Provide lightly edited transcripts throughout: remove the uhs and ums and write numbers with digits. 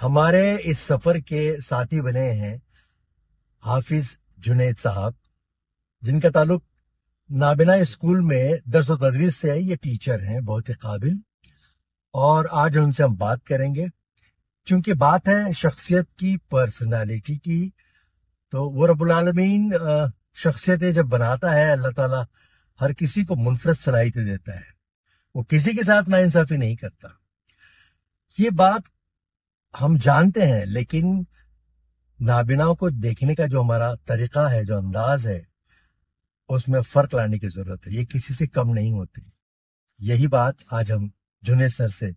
हमारे इस सफर के साथी बने हैं हाफिज जुनैद साहब, जिनका ताल्लुक नाबिना स्कूल में दर्स व तदरीस से है। ये टीचर हैं, बहुत ही काबिल। और आज उनसे हम बात करेंगे, क्योंकि बात है शख्सियत की, पर्सनालिटी की। तो वो रब्बुल आलमीन शख्सियतें जब बनाता है, अल्लाह ताला हर किसी को मुनफरद सलाहियतें देता है। वो किसी के साथ नाइंसाफी नहीं करता। ये बात हम जानते हैं, लेकिन नाबिनाओं को देखने का जो हमारा तरीका है, जो अंदाज है, उसमें फर्क लाने की जरूरत है। ये किसी से कम नहीं होते। यही बात आज हम जुनेद सर से,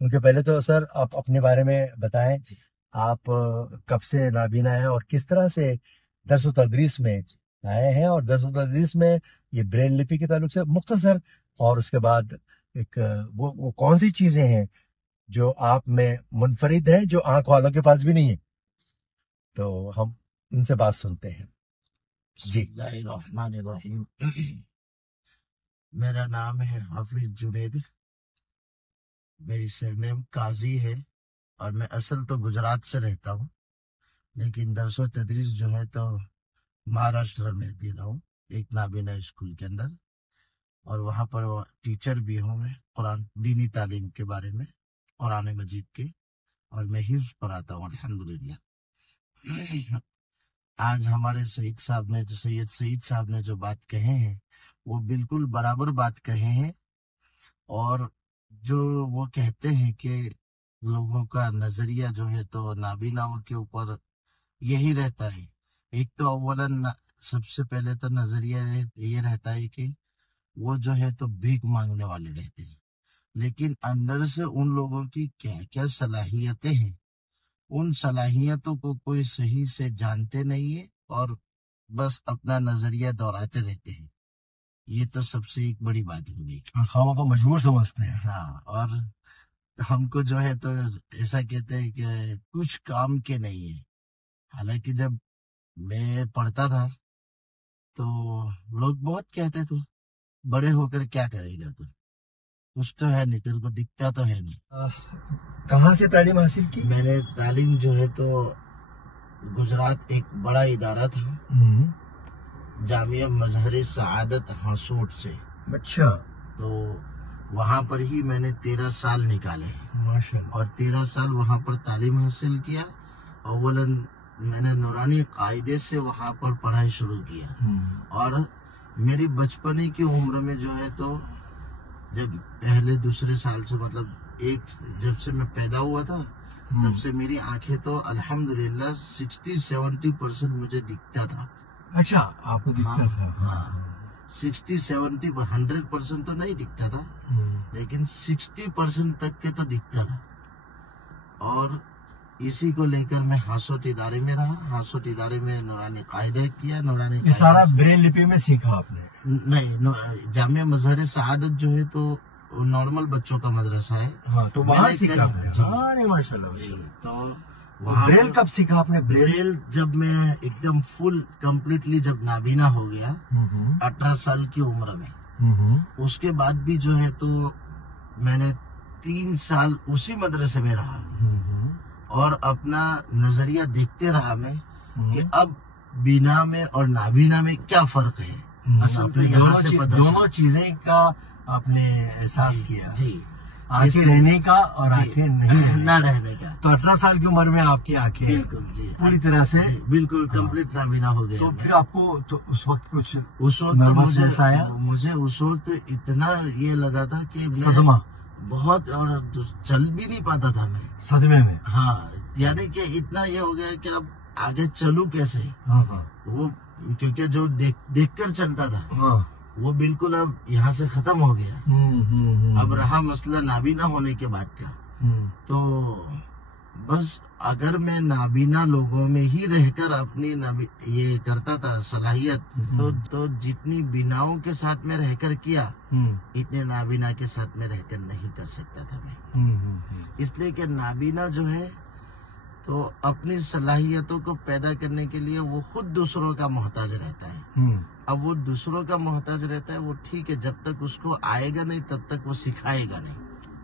उनके पहले तो सर आप अपने बारे में बताएं। आप कब से नाबीना है और किस तरह से दर्स व तदरीस में आए हैं, और दर्स व तदरीस में ये ब्रेल लिपि के ताल्लुक से मुख्तसर, और उसके बाद एक वो कौन सी चीजें हैं जो आप में मुनफरिद है, जो आंख वालों के पास भी नहीं है। तो हम इनसे बात सुनते हैं जी। बिस्मिल्लाहिर्रहमानिर्रहीम। मेरा नाम है हाफिज जुनैद। मेरी सरनेम काजी है और मैं असल तो गुजरात से रहता हूँ, लेकिन दरसो तदरीस जो है तो महाराष्ट्र में दे रहा हूँ, एक नाबीना स्कूल के अंदर। और वहाँ पर टीचर भी हूँ मैं, कुरान दीनी तालीम के बारे में, कुरान मजीद के, और मैं हिफ्ज़ पढ़ाता हूँ अल्हम्दुलिल्लाह। आज हमारे सईद साहब ने, जो सईद साहब ने जो बात कहे हैं, वो बिल्कुल बराबर बात कहे हैं। और जो वो कहते हैं कि लोगों का नजरिया जो है तो नाबीनाओं के ऊपर यही रहता है। एक तो अव्वलन सबसे पहले तो नजरिया ये रहता है कि वो जो है तो भीख मांगने वाले रहते हैं, लेकिन अंदर से उन लोगों की क्या क्या सलाहियतें हैं, उन सलाहियतों को कोई सही से जानते नहीं है और बस अपना नजरिया दोहराते रहते हैं। ये तो सबसे एक बड़ी बात हो गई। खाओं को मजबूर समझते हैं। हाँ, और हमको जो है तो ऐसा कहते हैं कि कुछ काम के नहीं है। हालांकि जब मैं पढ़ता था तो लोग बहुत कहते थे, बड़े होकर क्या करेगा तू, कुछ तो है नहीं, तेरे को दिखता तो है नहीं। कहाँ से तालीम हासिल की? मैंने तालीम जो है तो गुजरात एक बड़ा इदारा था, जामिया मजहर सआदत हसूट से। अच्छा। तो वहां पर ही मैंने 13 साल निकाले माशाल्लाह। और 13 साल वहां पर तालीम हासिल किया। अव्वलन मैंने नूरानी कायदे से वहां पर पढ़ाई शुरू किया। और मेरी बचपने की उम्र में जो है तो जब पहले दूसरे साल से, मतलब जब से मैं पैदा हुआ था, तब से मेरी आंखें तो अल्हम्दुलिल्लाह 60-70% मुझे दिखता था। अच्छा, आपको दिखता था? हाँ, 60-70-100% तो नहीं दिखता था, लेकिन 60% तक के तो दिखता था। और इसी को लेकर मैं हासोट इदारे में रहा। हासोट इदारे में नूरानी कायदा किया। नूरानी ये सारा ब्रेल लिपि में सीखा आपने? नहीं, जामिया मजहर सआदत जो है तो नॉर्मल बच्चों का मदरसा है। हाँ, तो वहाँ सीखा आपने? माशाल्लाह। तो ब्रेल कब सीखा आपने? ब्रेल जब मैं एकदम फुल कंप्लीटली जब नाबीना हो गया, 18 साल की उम्र में, उसके बाद भी जो है तो मैंने 3 साल उसी मदरसे में रहा और अपना नजरिया देखते रहा मैं कि अब बीना में और नाबीना में क्या फर्क है। असल तो यहाँ से दोनों चीजें का आपने एहसास किया जी, आंखें रहने का और आंखें नहीं ना रहने का। तो 18 साल की उम्र में आपकी आंखें बिल्कुल जी, पूरी तरह से बिल्कुल कंप्लीट नाबीना हो गया। तो फिर आपको तो उस वक्त कुछ मुझे उस वक्त इतना ये लगा था कि सदमा बहुत, और चल भी नहीं पाता था मैं सदमे में। हाँ, यानी कि इतना ये हो गया कि अब आगे चलूं कैसे। वो क्योंकि जो देख कर चलता था वो बिल्कुल अब यहाँ से खत्म हो गया। अब रहा मसला नाबीना होने के बाद का। तो बस अगर मैं नाबीना लोगों में ही रहकर अपनी ये करता था सलाहियत, तो जितनी बिनाओं के साथ में रहकर किया, इतने नाबीना के साथ में रहकर नहीं कर सकता था मैं। इसलिए कि नाबीना जो है तो अपनी सलाहियतों को पैदा करने के लिए वो खुद दूसरों का मोहताज रहता है। अब वो दूसरों का मोहताज रहता है, वो ठीक है, जब तक उसको आएगा नहीं तब तक वो सिखाएगा नहीं।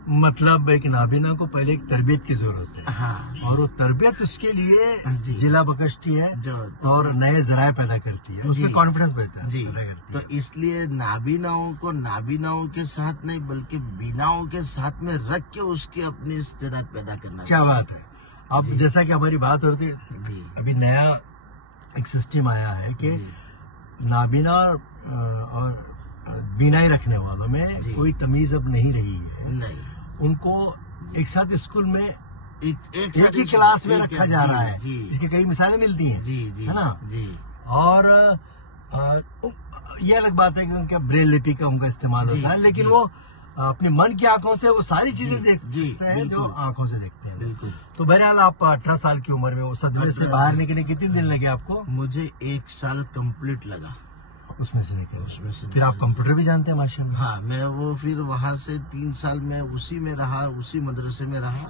मतलब एक नाबीना को पहले एक तरबियत की जरूरत है। हाँ, और वो तरबियत उसके लिए जी। जिला बकश्ती है जो और नए जराए पैदा करती है, उसमें जी। कॉन्फिडेंस बढ़ता है, जी, पैदा करती तो है। इसलिए नाबीनाओं को नाबीनाओं के साथ नहीं बल्कि बीनाओं के साथ में रख के उसकी अपनी इस्तेदाद पैदा करना क्या बात है। अब जी। जैसा कि हमारी बात होती है, जी, अभी नया एक सिस्टम आया है कि जी, नाबीना और बीनाई रखने वालों में जी। कोई तमीज अब नहीं रही है। नहीं, उनको एक साथ स्कूल में एक एक ही क्लास में रखा जा रहा है। जी, इसकी कई मिसालें मिलती हैं। जी, जी, है ना? जी, और ये अलग बात है कि उनका ब्रेल लिपि का उनका इस्तेमाल जी, होता है, लेकिन जी। वो अपने मन की आंखों से वो सारी चीजें जी, देख जी, सकते हैं जो बिल्कुल। आंखों से देखते हैं। बिल्कुल। तो बहरहाल आप 18 साल की उम्र में वो सदमे से बाहर निकलने कितने दिन लगे आपको? मुझे 1 साल कंप्लीट लगा उसमें से निकले। उसमें से। फिर आप कंप्यूटर भी जानते हैं माशाल्लाह। हाँ, मैं वो फिर वहाँ से 3 साल में उसी में रहा, उसी मदरसे में रहा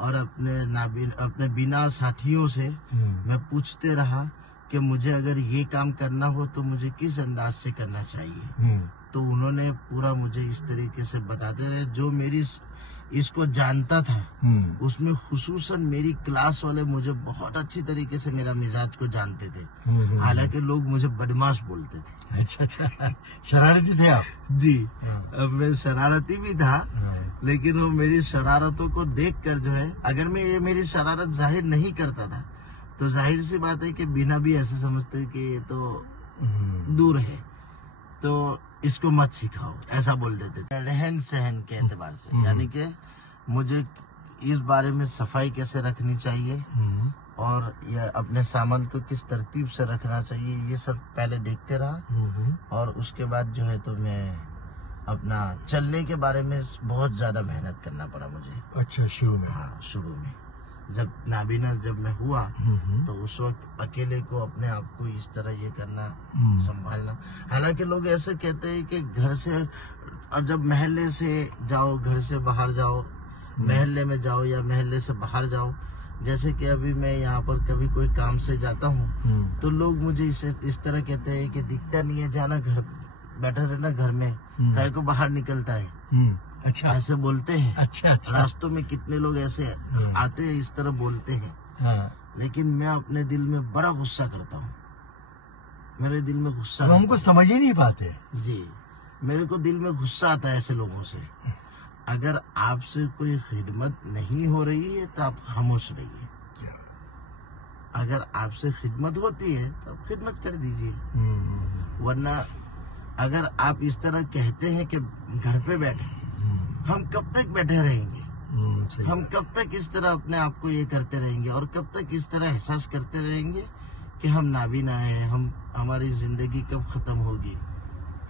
और अपने बिना साथियों से मैं पूछते रहा कि मुझे अगर ये काम करना हो तो मुझे किस अंदाज से करना चाहिए। तो उन्होंने पूरा मुझे इस तरीके से बताते रहे, जो मेरी इसको जानता था उसमें खुसूसन मेरी क्लास वाले मुझे बहुत अच्छी तरीके से मेरा मिजाज को जानते थे। हालांकि लोग मुझे बदमाश बोलते थे। अच्छा, शरारती थे आप? जी, हाँ। अब मैं शरारती भी था, हाँ। लेकिन वो मेरी शरारतों को देखकर जो है, अगर मैं ये मेरी शरारत जाहिर नहीं करता था तो जाहिर सी बात है कि बिना भी ऐसे समझते कि ये तो दूर है, तो इसको मत सिखाओ, ऐसा बोल देते थे रहन सहन के एतबार से। यानी कि मुझे इस बारे में सफाई कैसे रखनी चाहिए और ये अपने सामान को किस तरतीब से रखना चाहिए, ये सब पहले देखते रहा। और उसके बाद जो है तो मैं अपना चलने के बारे में बहुत ज्यादा मेहनत करना पड़ा मुझे। अच्छा, शुरू में? हाँ, शुरू में जब नाबीना जब मैं हुआ तो उस वक्त अकेले को अपने आप को इस तरह ये करना, संभालना। हालांकि लोग ऐसे कहते हैं कि घर से, और जब महल्ले से जाओ, घर से बाहर जाओ, महल्ले में जाओ या महल्ले से बाहर जाओ, जैसे कि अभी मैं यहाँ पर कभी कोई काम से जाता हूँ तो लोग मुझे इस तरह कहते हैं कि दिखता नहीं है, जाना घर, बैठा रहना घर में, काहे को बाहर निकलता है। अच्छा, ऐसे बोलते हैं। अच्छा, अच्छा। रास्तों में कितने लोग ऐसे आते हैं, इस तरह बोलते हैं। हाँ। लेकिन मैं अपने दिल में बड़ा गुस्सा करता हूँ, मेरे दिल में गुस्सा, हमको समझ ही नहीं पाते। जी, मेरे को दिल में गुस्सा आता है ऐसे लोगों से। अगर आपसे कोई खिदमत नहीं हो रही है तो आप खामोश रहिए, अगर आपसे खिदमत होती है तो आप खिदमत कर दीजिए। वरना अगर आप इस तरह कहते हैं कि घर पे बैठे, हम कब तक बैठे रहेंगे? हम कब तक इस तरह अपने आप को ये करते रहेंगे और कब तक इस तरह एहसास करते रहेंगे कि हम नाबीना हैं, हमारी जिंदगी कब खत्म होगी,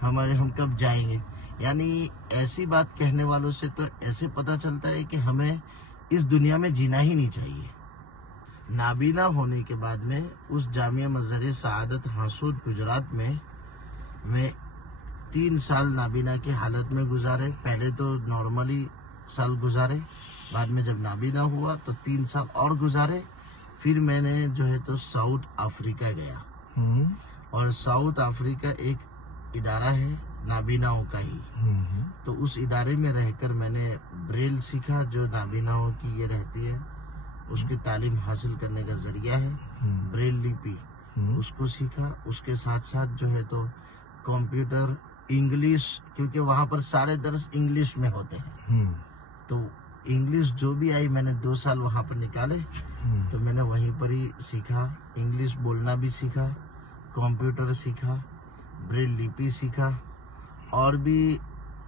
हम कब जाएंगे? यानी ऐसी बात कहने वालों से तो ऐसे पता चलता है कि हमें इस दुनिया में जीना ही नहीं चाहिए। नाबीना होने के बाद में उस जामिया मज़हर सआदत हासूद गुजरात में मैं 3 साल नाबीना की हालत में गुजारे। पहले तो नॉर्मली साल गुजारे, बाद में जब नाबीना हुआ तो 3 साल और गुजारे। फिर मैंने जो है तो साउथ अफ्रीका गया और साउथ अफ्रीका एक इदारा है नाबीनाओं का ही। तो उस इदारे में रहकर मैंने ब्रेल सीखा, जो नाबीनाओं की ये रहती है, उसकी तालीम हासिल करने का जरिया है। ब्रेल लिपि उसको सीखा। उसके साथ साथ जो है तो कंप्यूटर, इंग्लिश, क्योंकि वहाँ पर सारे दर्स इंग्लिश में होते हैं, तो इंग्लिश जो भी आई मैंने 2 साल वहाँ पर निकाले। तो मैंने वहीं पर ही सीखा, इंग्लिश बोलना भी सीखा, कंप्यूटर सीखा, ब्रेल लिपि सीखा, और भी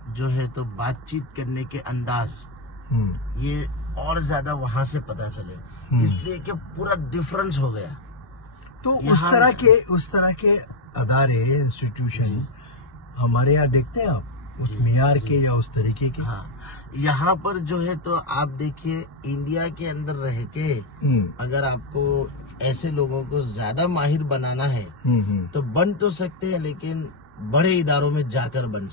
जो है तो बातचीत करने के अंदाज ये और ज्यादा वहाँ से पता चले, इसलिए कि पूरा डिफरेंस हो गया। तो उस तरह के अदारे, इंस्टीट्यूशन हमारे यहाँ देखते हैं आप, उस मियार के या उस तरीके के? हाँ, यहाँ पर जो है तो आप देखिए, इंडिया के अंदर रह के अगर आपको ऐसे लोगों को ज्यादा माहिर बनाना है तो बन तो सकते हैं, लेकिन बड़े इदारों में जाकर बन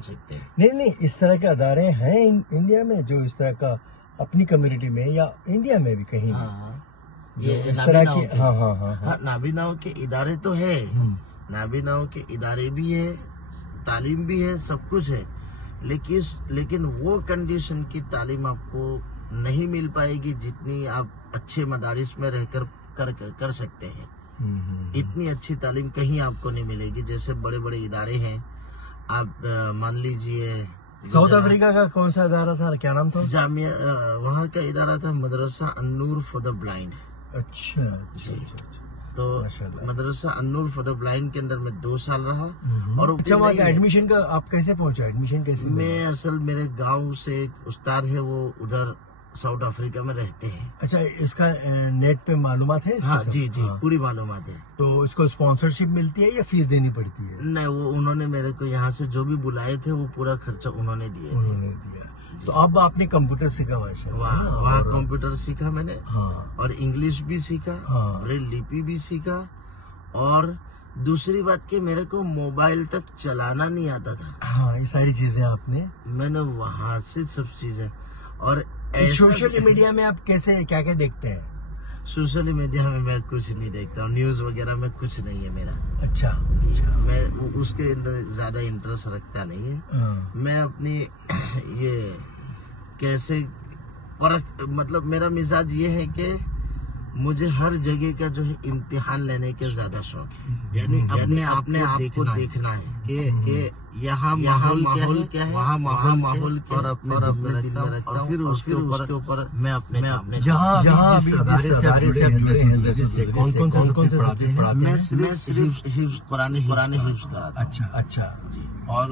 सकते हैं। नहीं, इस तरह के अदारे हैं इंडिया में जो इस तरह का अपनी कम्युनिटी में या इंडिया में भी कहीं। ये इस तरह की, हाँ, नाबीनाओं के इदारे तो है, नाबीनाओं के इदारे भी है, तालीम भी है, सब कुछ है, लेकिन वो कंडीशन की तालीम आपको नहीं मिल पाएगी जितनी आप अच्छे मदारिस में रहकर कर सकते हैं। इतनी अच्छी तालीम कहीं आपको नहीं मिलेगी। जैसे बड़े बड़े इदारे हैं, आप मान लीजिए साउथ अफ्रीका का कौन सा इदारा था, क्या नाम था? जामिया, वहाँ का इदारा था मदरसा अन्नूर फॉर द ब्लाइंड। अच्छा। तो मदरसा अन्नूर फॉर द ब्लाइंड के अंदर में 2 साल रहा। और अच्छा, वहाँ का एडमिशन का आप कैसे पहुंचा? एडमिशन कैसे? मैं असल मेरे गांव से एक उस्ताद है, वो उधर साउथ अफ्रीका में रहते हैं। अच्छा, इसका नेट पे मालूमात है? हाँ जी, पूरी मालूमात है। तो इसको स्पॉन्सरशिप मिलती है या फीस देनी पड़ती है? नहीं, वो उन्होंने मेरे को यहाँ से जो भी बुलाए थे वो पूरा खर्चा उन्होंने दिया। तो अब आपने कंप्यूटर सीखा? वहाँ कंप्यूटर सीखा मैंने। हाँ। और इंग्लिश भी सीखा। हाँ। ब्रेल लिपि भी सीखा। और दूसरी बात कि मेरे को मोबाइल तक चलाना नहीं आता था। हाँ, ये सारी चीजें आपने मैंने वहाँ से सब चीजें। और सोशल मीडिया में आप कैसे क्या क्या देखते हैं? सोशल मीडिया में मैं कुछ नहीं देखता हूँ, न्यूज वगैरह में कुछ नहीं है मेरा। अच्छा। मैं उसके अंदर ज्यादा इंटरेस्ट रखता नहीं है। मैं अपनी ये कैसे मतलब मेरा मिजाज ये है कि मुझे हर जगह का जो है इम्तिहान लेने के ज्यादा शौक है। यानी अपने आप को देखना है कि यहाँ माहौल क्या है, वहाँ माहौल क्या, और अपने रखता हूँ। और फिर उसके ऊपर मैं अपने जहाँ कौन से मैं सिर्फ हिफ्ज़ कुरान हिफ्ज़ कराता। अच्छा जी। और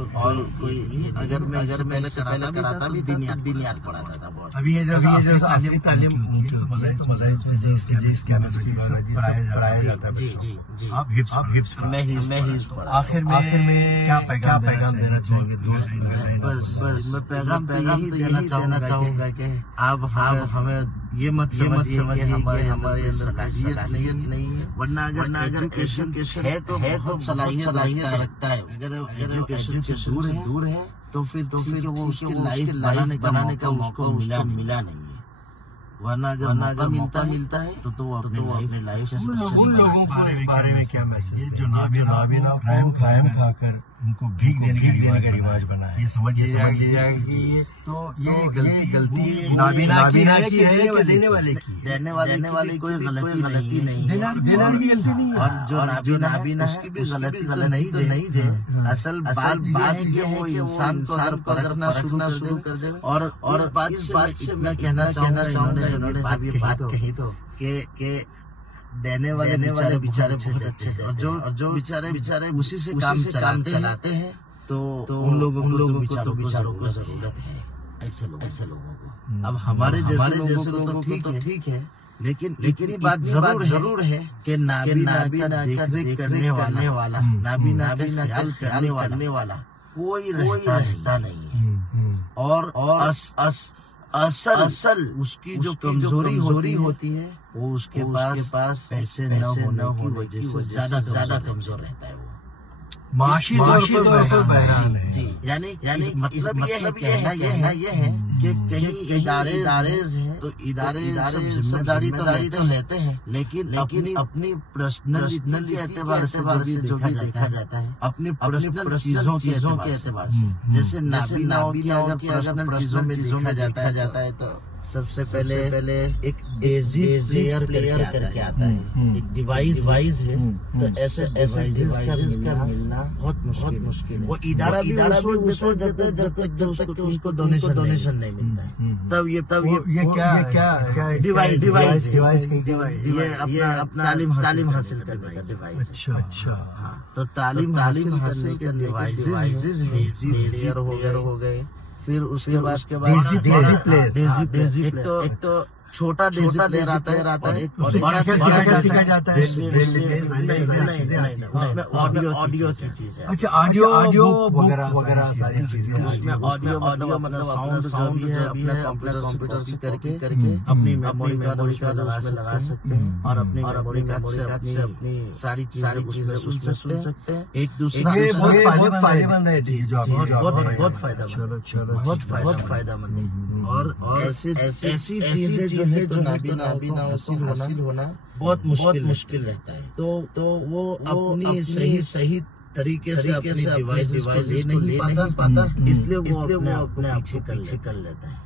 कोई अगर मैं कराता भी दिनियात पढ़ाता था बहुत। अभी ये जो तालीम फिजिक्स केमिस्ट्री सब पढ़ाया जाता है। जी। आप हिफ्ज़ मैं हिफ्ज़ पढ़ा। आखिर में क्या पैगाम देना चाहेंगे? बस मैं पैगाम यही देना चाहूँगा कि आप हमें ये मत समझिए कि हमारे अंदर सलाहियत नहीं है। वरना अगर एजुकेशन है तो सलाहियत रखता है। अगर एजुकेशन से दूर है तो फिर वो उसकी लाइफ बनाने का उसको मिला नहीं है। वरना अगर मौका मिलता है तो अपनी लाइफ से लोगों बारे में क्या मैसेज है जो नाबिना कायम खाकर उनको भीख देने का रिवाज बना है? ये समझ लीजिएगा कि तो ये गलती नाबिना की है कि देने वाले की कोई गलती नहीं है। देने की गलती नहीं है। और जो नाबिना उसकी भी गलती नहीं है। असल बात है कि वो इंसान को अगर पकड़ना शुरू कर दे। और इस बात से मैं कहना चाहूँगा जिन्होंने जब ये बात कही तो कि देने वाले बेचारे बहुत अच्छे थे। और जो बेचारे उसी से काम चलाते हैं तो उन लोगों को तो बेचारों को जरूरत है ऐसे लोगों को। अब हमारे जैसे लोगों को तो ठीक है, लेकिन ये बात जरूर है कि नाबीना का देख करने वाला नाबीना ख्याल करने वाला कोई रहता नहीं है। और असल उसकी जो कमजोरी होती है वो उसके पास पैसे न होने की वजह से ज्यादा कमजोर रहता है। वो माशी तौर पर बहरान है। जी, यानी मतलब ये है कि कहीं इदारे हैं तो इदारे सब जिम्मेदारी तो लेते हैं, लेकिन अपनी पर्सनल के एतबार से जो भी देखा जाता है, अपनी पर्सनल चीजों के एतबार से, जैसे नाबीनाओं की अगर पर्सनल चीजों में देखा जाता है तो सबसे पहले एक प्लेयर करके आता है, एक डिवाइस है। तो ऐसे डिवाइस का मिलना बहुत मुश्किल है। वो इदारा भी उस वक्त जब तक उसको डोनेशन नहीं मिलता है, तब ये क्या डिवाइस ये अपना तालीम हासिल करने का डिवाइस। अच्छा। हाँ, तो तालीम हासिल करने के डिवाइसेस प्लेयर हो गए। फिर उसके बाद डेज़ी एक तो छोटा प्लेयर आता है और बड़ा सीखा जाता है। उसमें ऑडियो की चीज है। अच्छा, ऑडियो वगैरह सारी चीजें। उसमें ऑडियो मतलब साउंड भी है, अपने कंप्यूटर से करके अपनी मेमोरी कार्ड लगा सकते हैं और अपनी मेमोरी कार्ड से अपनी सारी चीजें उसमें सुन सकते हैं। एक दूसरा बहुत फायदेमंद है जी, जो बहुत फायदेमंद है। और ऐसी चीजें जो है जो नाबीना हासिल होना बहुत मुश्किल रहता है। तो वो अपनी सही तरीके से अपनी डिवाइस ले नहीं पाता, इसलिए वो अपने आप को पीछे कर लेता है।